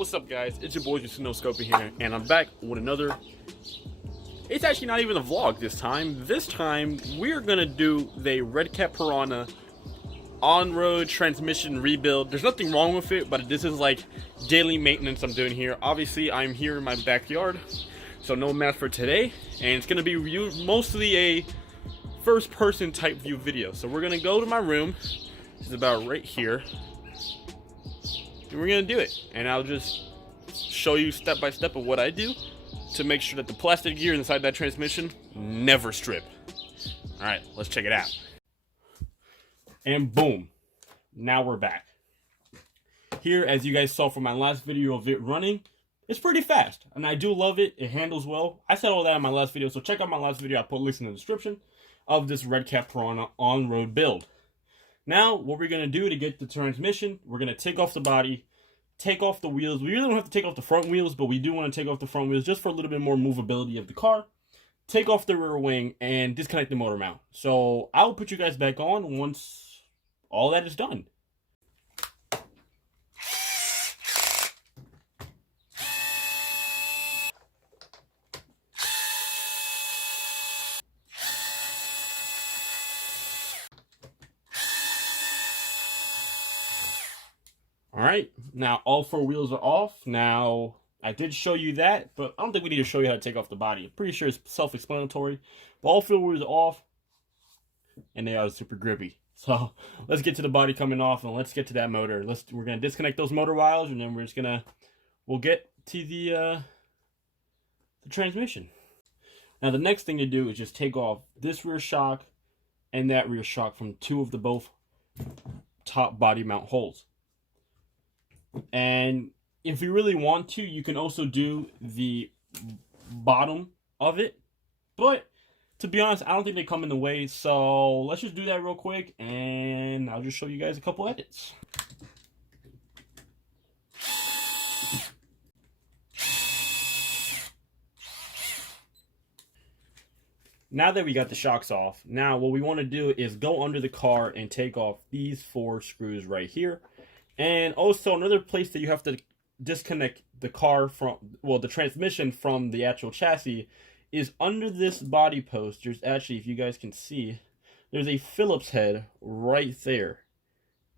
What's up, guys? It's your boy Scoping here, and I'm back with another. It's actually not even a vlog this time. This time we're gonna do the Redcat Piranha on-road transmission rebuild. There's nothing wrong with it, but this is like daily maintenance I'm doing here. Obviously, I'm here in my backyard, so no math for today, and it's gonna be mostly a first-person type view video. So we're gonna go to my room. It's about right here. And we're gonna do it, and I'll just show you step by step of what I do to make sure that the plastic gear inside that transmission never strip. All right, let's check it out. And boom, now we're back. Here, as you guys saw from my last video of it running, it's pretty fast, and I do love it. It handles well. I said all that in my last video, so check out my last video. I'll put links in the description of this Redcat Piranha on-road build. Now, what we're going to do to get the transmission, we're going to take off the body, take off the wheels. We really don't have to take off the front wheels, but we do want to take off the front wheels just for a little bit more movability of the car. Take off the rear wing and disconnect the motor mount. So I'll put you guys back on once all that is done. Alright, now all four wheels are off. Now, I did show you that, but I don't think we need to show you how to take off the body. I'm pretty sure it's self-explanatory. But all four wheels are off, and they are super grippy. So, let's get to the body coming off, and let's get to that motor. We're going to disconnect those motor wires, and then we'll get to the transmission. Now, the next thing to do is just take off this rear shock and that rear shock from two of the both top body mount holes. And if you really want to, you can also do the bottom of it. But to be honest, I don't think they come in the way. So let's just do that real quick, and I'll just show you guys a couple edits. Now that we got the shocks off, now what we want to do is go under the car and take off these four screws right here. And also another place that you have to disconnect the car from, well, the transmission from the actual chassis is under this body post. There's actually, if you guys can see, there's a Phillips head right there.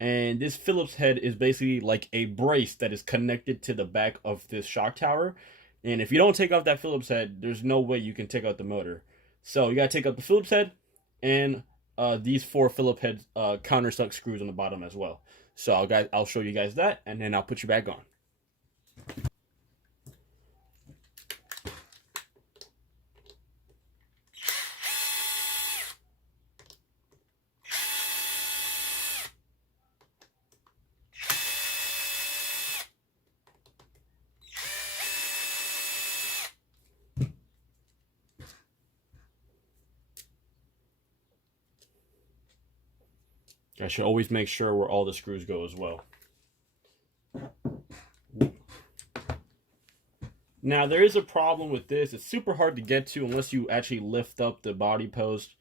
And this Phillips head is basically like a brace that is connected to the back of this shock tower. And if you don't take off that Phillips head, there's no way you can take out the motor. So you got to take out the Phillips head and these four Phillips head countersunk screws on the bottom as well. So I'll show you guys that, and then I'll put you back on. I should always make sure where all the screws go as well. Now, there is a problem with this. It's super hard to get to unless you actually lift up the body post.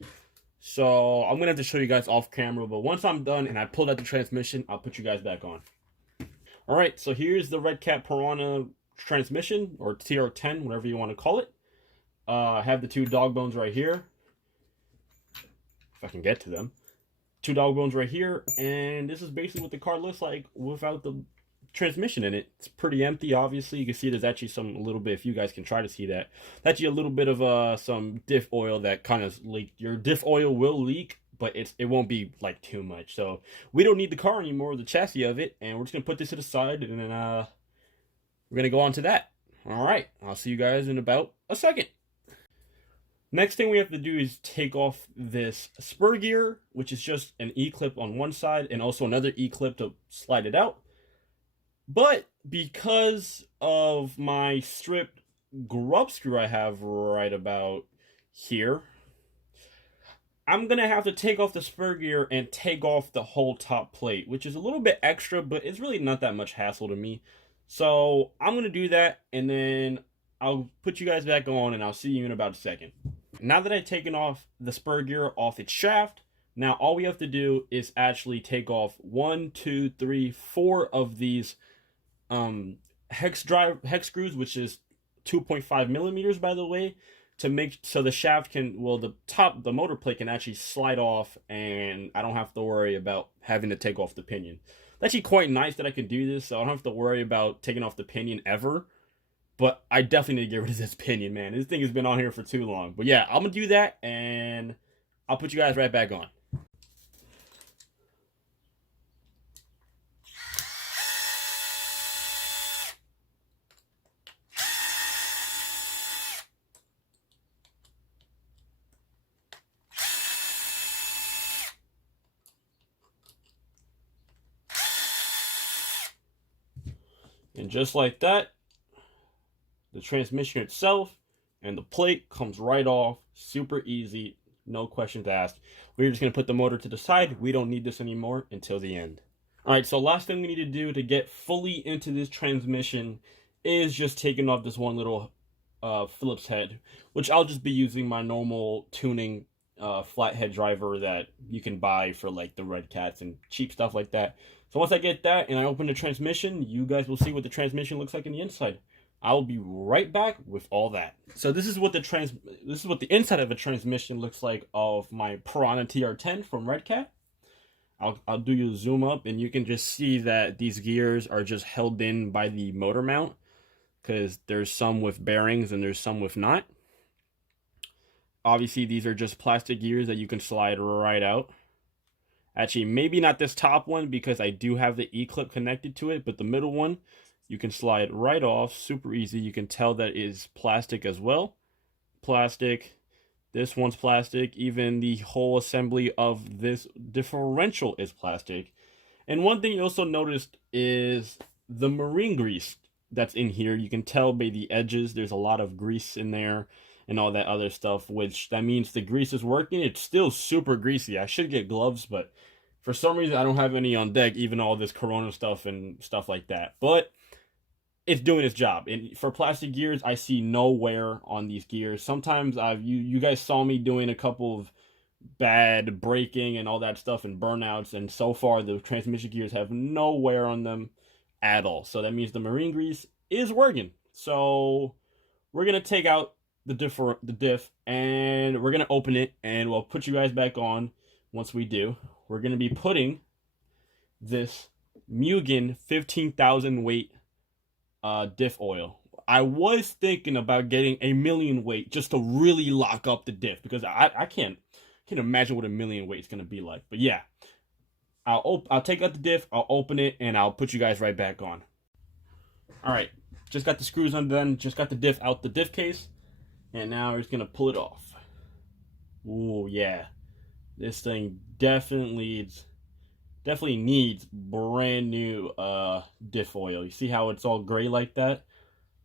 So, I'm going to have to show you guys off camera. But once I'm done and I pulled out the transmission, I'll put you guys back on. Alright, so here's the Redcat Piranha transmission, or TR10, whatever you want to call it. I have the two dog bones right here. If I can get to them. Two dog bones right here, and this is basically what the car looks like without the transmission in it. It's pretty empty, obviously. You can see there's actually a little bit, if you guys can try to see that. That's actually a little bit of some diff oil that kind of leaked. Your diff oil will leak, but it won't be like too much. So we don't need the car anymore, the chassis of it, and we're just gonna put this to the side, and then we're gonna go on to that. All right, I'll see you guys in about a second. Next thing we have to do is take off this spur gear, which is just an E-clip on one side and also another E-clip to slide it out. But because of my stripped grub screw I have right about here, I'm going to have to take off the spur gear and take off the whole top plate, which is a little bit extra, but it's really not that much hassle to me. So I'm going to do that, and then I'll put you guys back on, and I'll see you in about a second. Now that I've taken off the spur gear off its shaft, now all we have to do is actually take off 1, 2, 3, 4 of these hex screws, which is 2.5 millimeters, by the way, to make so the shaft can, well, the motor plate can actually slide off, and I don't have to worry about having to take off the pinion. It's actually quite nice that I can do this, so I don't have to worry about taking off the pinion ever. But I definitely need to get rid of this pinion, man. This thing has been on here for too long. But yeah, I'm gonna do that, and I'll put you guys right back on. And just like that, the transmission itself and the plate comes right off. Super easy, no questions asked. We're just going to put the motor to the side. We don't need this anymore until the end. Alright, so last thing we need to do to get fully into this transmission is just taking off this one little Phillips head, which I'll just be using my normal tuning flathead driver that you can buy for like the Redcats and cheap stuff like that. So once I get that and I open the transmission, you guys will see what the transmission looks like in the inside. I'll be right back with all that. So this is what the inside of a transmission looks like of my Piranha TR10 from Redcat. I'll do you a zoom up, and you can just see that these gears are just held in by the motor mount, because there's some with bearings and there's some with not. Obviously, these are just plastic gears that you can slide right out. Actually, maybe not this top one because I do have the E-clip connected to it, but the middle one, you can slide right off. Super easy. You can tell that is plastic as well. Plastic. This one's plastic. Even the whole assembly of this differential is plastic. And one thing you also noticed is the marine grease that's in here. You can tell by the edges, there's a lot of grease in there and all that other stuff, which that means the grease is working. It's still super greasy. I should get gloves, but for some reason I don't have any on deck, even all this Corona stuff and stuff like that. But it's doing its job. And for plastic gears, I see no wear on these gears. Sometimes you guys saw me doing a couple of bad braking and all that stuff and burnouts, and so far the transmission gears have no wear on them at all. So that means the marine grease is working. So we're gonna take out the diff, and we're gonna open it, and we'll put you guys back on once we do. We're gonna be putting this Mugen 15,000 weight diff oil. I was thinking about getting a 1,000,000 weight just to really lock up the diff, because I can't imagine what a 1,000,000 weight is gonna be like. But yeah, I'll take out the diff, I'll open it, and I'll put you guys right back on. All right, just got the screws undone, just got the diff out the diff case. And now we're just gonna pull it off. Ooh, yeah. This thing definitely needs brand new diff oil. You see how it's all gray like that?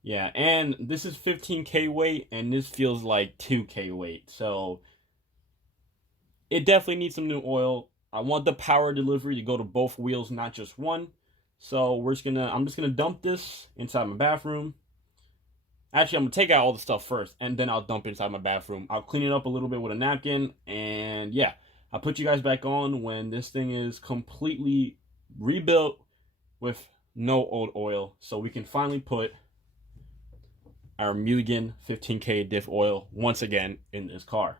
Yeah, and this is 15K weight, and this feels like 2K weight. So it definitely needs some new oil. I want the power delivery to go to both wheels, not just one. So I'm just gonna dump this inside my bathroom. Actually, I'm going to take out all the stuff first, and then I'll dump it inside my bathroom. I'll clean it up a little bit with a napkin, and yeah, I'll put you guys back on when this thing is completely rebuilt with no old oil, so we can finally put our Mugen 15K diff oil once again in this car.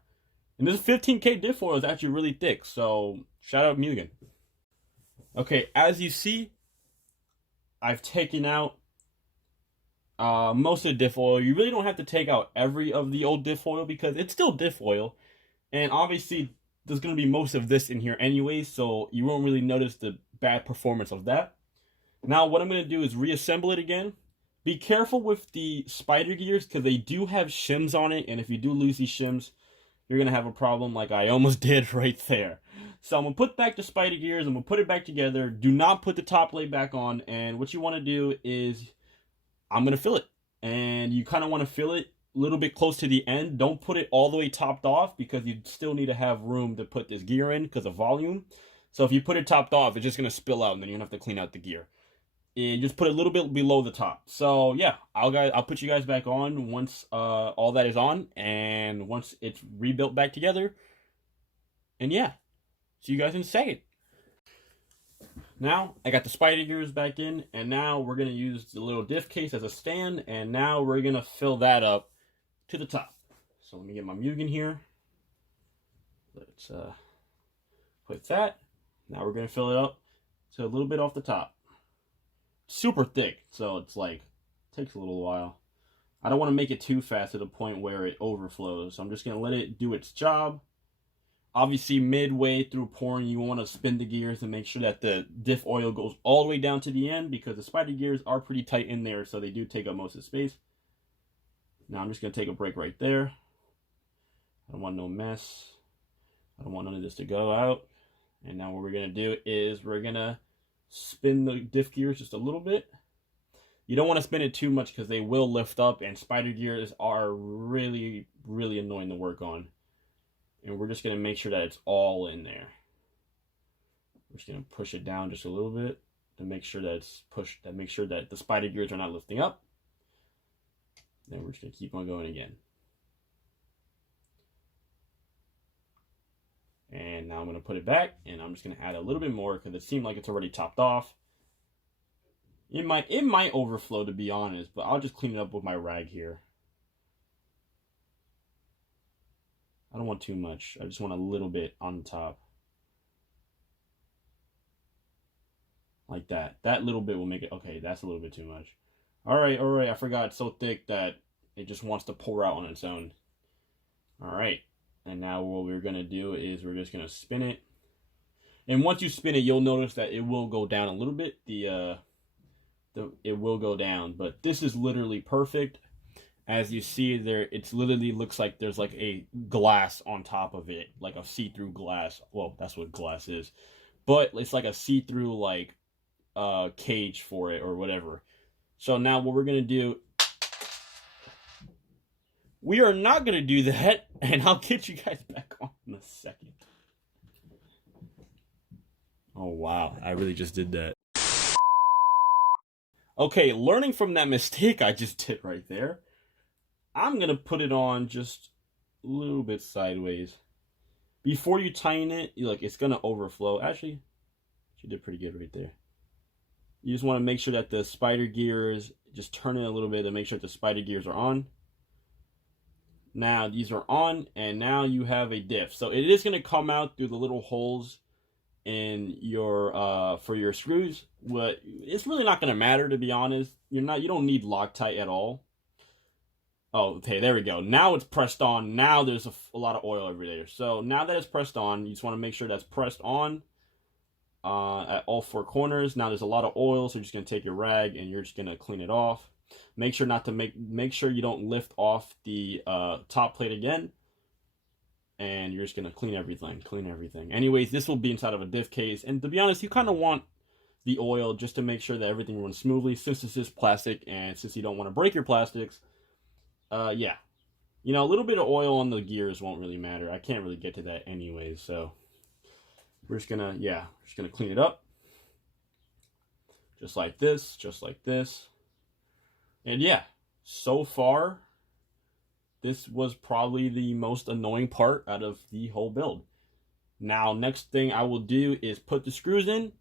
And this 15K diff oil is actually really thick, so shout out Mugen. Okay, as you see, I've taken out most of the diff oil. You really don't have to take out every of the old diff oil because it's still diff oil, and obviously there's going to be most of this in here anyway, so you won't really notice the bad performance of that. Now what I'm going to do is reassemble it again. Be careful with the spider gears because they do have shims on it, and if you do lose these shims, you're going to have a problem like I almost did right there. So I'm going to put back the spider gears, I'm going to put it back together. Do not put the top plate back on, and what you want to do is I'm going to fill it. And you kind of want to fill it a little bit close to the end. Don't put it all the way topped off because you still need to have room to put this gear in because of volume. So if you put it topped off, it's just going to spill out and then you're going to have to clean out the gear. And just put it a little bit below the top. So yeah, I'll put you guys back on once all that is on and once it's rebuilt back together. And yeah, see you guys in a second. Now I got the spider gears back in, and now we're gonna use the little diff case as a stand, and now we're gonna fill that up to the top. So let me get my Mugen here. Let's put that. Now we're gonna fill it up to a little bit off the top. Super thick, so it's like takes a little while. I don't want to make it too fast to the point where it overflows. So I'm just gonna let it do its job. Obviously, midway through pouring, you want to spin the gears and make sure that the diff oil goes all the way down to the end, because the spider gears are pretty tight in there, so they do take up most of the space. Now I'm just going to take a break right there. I don't want no mess. I don't want none of this to go out. And now what we're going to do is we're going to spin the diff gears just a little bit. You don't want to spin it too much because they will lift up, and spider gears are really, really annoying to work on. And we're just going to make sure that it's all in there. We're just going to push it down just a little bit to make sure that it's pushed, to make sure that the spider gears are not lifting up. Then we're just going to keep on going again. And now I'm going to put it back, and I'm just going to add a little bit more because it seemed like it's already topped off. It might overflow, to be honest, but I'll just clean it up with my rag here. I don't want too much. I just want a little bit on the top. Like that. That little bit will make it... Okay, that's a little bit too much. Alright. I forgot it's so thick that it just wants to pour out on its own. Alright. And now what we're going to do is we're just going to spin it. And once you spin it, you'll notice that it will go down a little bit. It will go down. But this is literally perfect. As you see there, it literally looks like there's like a glass on top of it, like a see-through glass. Well, that's what glass is, but it's like a see-through like cage for it or whatever. So now what we're gonna do, we are not gonna do that, and I'll get you guys back on in a second. Oh wow, I really just did that. Okay, learning from that mistake I just did right there, I'm going to put it on just a little bit sideways. Before you tighten it, look, it's going to overflow. Actually, she did pretty good right there. You just want to make sure that the spider gears, just turn it a little bit to make sure that the spider gears are on. Now, these are on, and now you have a diff. So it is going to come out through the little holes in your for your screws. But it's really not going to matter, to be honest. You don't need Loctite at all. Oh, okay, there we go. Now it's pressed on. Now there's a lot of oil over there. So now that it's pressed on, you just want to make sure that's pressed on at all four corners. Now there's a lot of oil, so you're just gonna take your rag and you're just gonna clean it off. Make sure make sure you don't lift off the top plate again. And you're just gonna clean everything. Anyways, this will be inside of a diff case, and to be honest, you kind of want the oil just to make sure that everything runs smoothly, since this is plastic and since you don't want to break your plastics. Yeah, you know, a little bit of oil on the gears won't really matter. I can't really get to that anyways, so we're just gonna clean it up, just like this, and yeah, so far this was probably the most annoying part out of the whole build. Now, next thing I will do is put the screws in,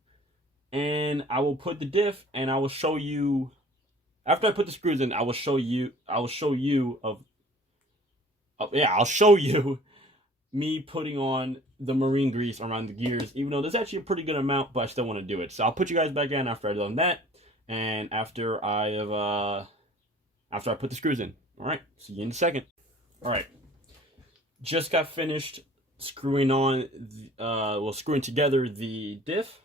and I will put the diff, and I will show you. After I put the screws in, I'll show you me putting on the marine grease around the gears, even though there's actually a pretty good amount, but I still want to do it. So I'll put you guys back in after I've done that, and after I put the screws in. All right, see you in a second. All right, just got finished screwing together the diff.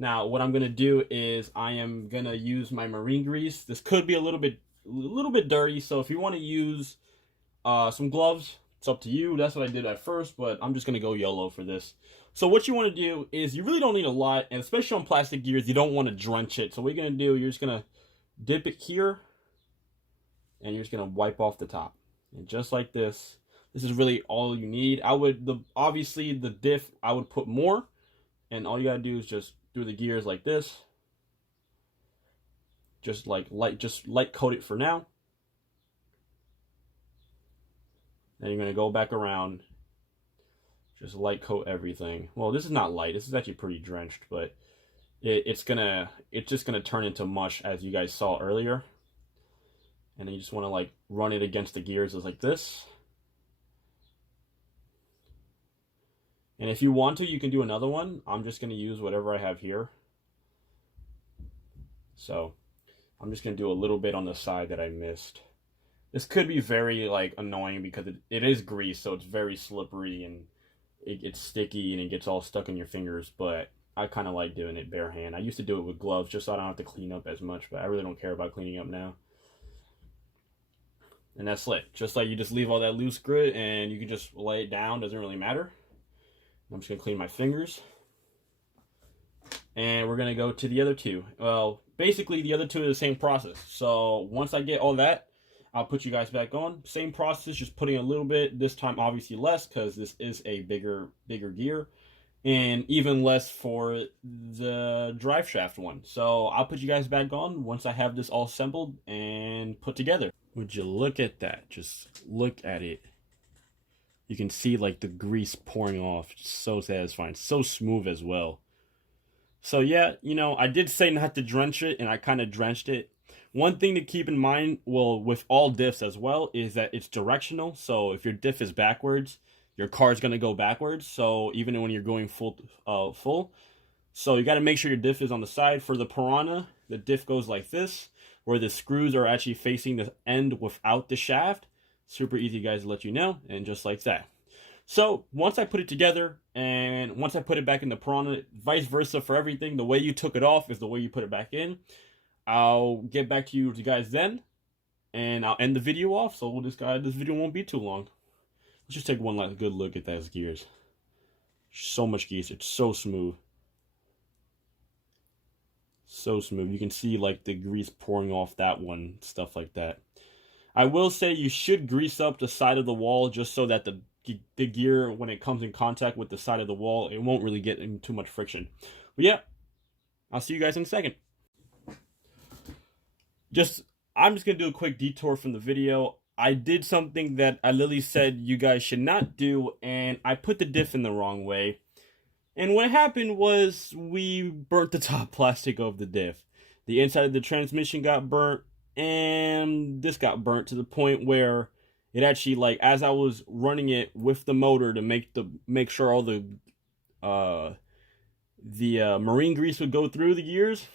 Now, what I'm gonna do is I am gonna use my marine grease. This could be a little bit dirty, so if you want to use some gloves, it's up to you. That's what I did at first, but I'm just gonna go YOLO for this. So what you want to do is, you really don't need a lot, and especially on plastic gears, you don't want to drench it. So what you're gonna do, you're just gonna dip it here, and you're just gonna wipe off the top, and just like this. This is really all you need. Obviously the diff, I would put more, and all you gotta do is just through the gears like this, just light coat it for now. Then you're going to go back around, just light coat everything. Well, this is not light, this is actually pretty drenched, but it's just gonna turn into mush, as you guys saw earlier. And then you just want to like run it against the gears like this. And if you want to, you can do another one. I'm just going to use whatever I have here. So I'm just going to do a little bit on the side that I missed. This could be very like annoying because it is grease, so it's very slippery and it gets sticky and it gets all stuck in your fingers. But I kind of like doing it bare hand. I used to do it with gloves just so I don't have to clean up as much, but I really don't care about cleaning up now. And that's it. Just like you just leave all that loose grit and you can just lay it down. Doesn't really matter. I'm just going to clean my fingers. And we're going to go to the other two. Well, basically the other two are the same process. So once I get all that, I'll put you guys back on. Same process, just putting a little bit. This time obviously less because this is a bigger gear. And even less for the drive shaft one. So I'll put you guys back on once I have this all assembled and put together. Would you look at that? Just look at it. You can see like the grease pouring off. It's so satisfying. So smooth as well. So yeah, you know, I did say not to drench it, and I kind of drenched it. One thing to keep in mind, well, with all diffs as well, is that it's directional. So if your diff is backwards, your car's going to go backwards. So even when you're going full. So you got to make sure your diff is on the side. For the Piranha, the diff goes like this, where the screws are actually facing the end without the shaft. Super easy, guys, to let you know, and just like that. So once I put it together, and once I put it back in the Piranha, vice versa for everything, the way you took it off is the way you put it back in. I'll get back to you guys then, and I'll end the video off, so this video won't be too long. Let's just take one last good look at those gears. So much grease, it's so smooth. So smooth. You can see like the grease pouring off that one, stuff like that. I will say you should grease up the side of the wall just so that the gear, when it comes in contact with the side of the wall, it won't really get in too much friction. But yeah, I'll see you guys in a second. I'm just going to do a quick detour from the video. I did something that I literally said you guys should not do, and I put the diff in the wrong way. And what happened was we burnt the top plastic of the diff. The inside of the transmission got burnt, and this got burnt to the point where it actually, like, as I was running it with the motor to make sure all the marine grease would go through the gears,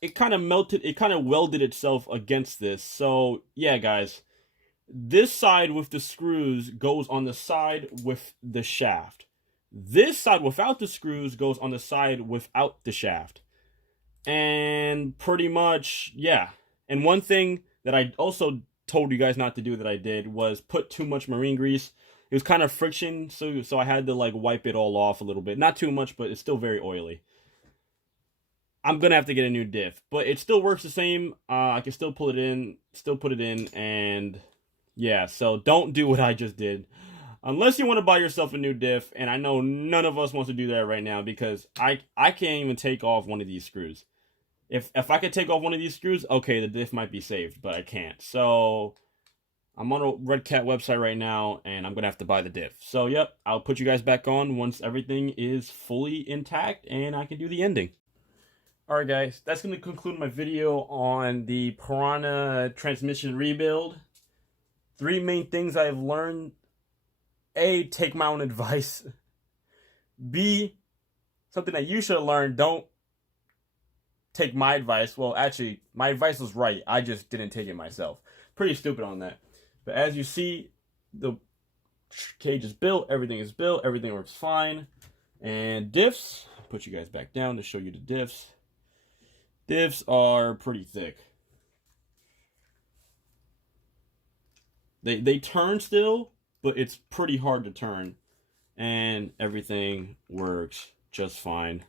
it kind of melted, it kind of welded itself against this. So yeah, guys, this side with the screws goes on the side with the shaft. This side without the screws goes on the side without the shaft. And pretty much, yeah. And one thing that I also told you guys not to do that I did was put too much marine grease. It was kind of friction, so I had to like wipe it all off a little bit. Not too much, but it's still very oily. I'm gonna have to get a new diff, but it still works the same. I can still put it in, and yeah, so don't do what I just did. Unless you want to buy yourself a new diff, and I know none of us wants to do that right now because I can't even take off one of these screws. If I could take off one of these screws, okay, the diff might be saved, but I can't. So I'm on a Redcat website right now, and I'm going to have to buy the diff. So yep, I'll put you guys back on once everything is fully intact and I can do the ending. Alright guys, that's going to conclude my video on the Piranha transmission rebuild. 3 main things I've learned. A, take my own advice. B, something that you should have learned, don't take my advice. Well, actually, my advice was right. I just didn't take it myself. Pretty stupid on that. But as you see, the cage is built, everything works fine. And diffs, I'll put you guys back down to show you the diffs. Diffs are pretty thick. They turn still, but it's pretty hard to turn, and everything works just fine.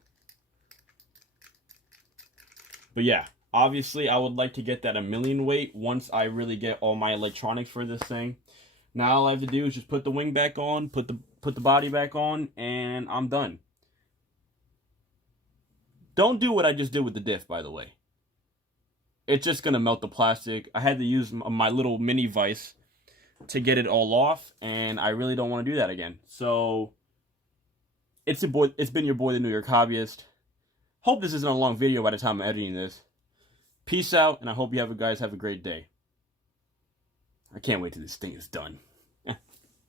But yeah, obviously I would like to get that 1,000,000 weight once I really get all my electronics for this thing. Now all I have to do is just put the wing back on, put the body back on, and I'm done. Don't do what I just did with the diff, by the way. It's just gonna melt the plastic. I had to use my little mini vise to get it all off, and I really don't want to do that again. So it's been your boy, the New York Hobbyist. Hope this isn't a long video by the time I'm editing this. Peace out, and I hope you guys have a great day. I can't wait till this thing is done.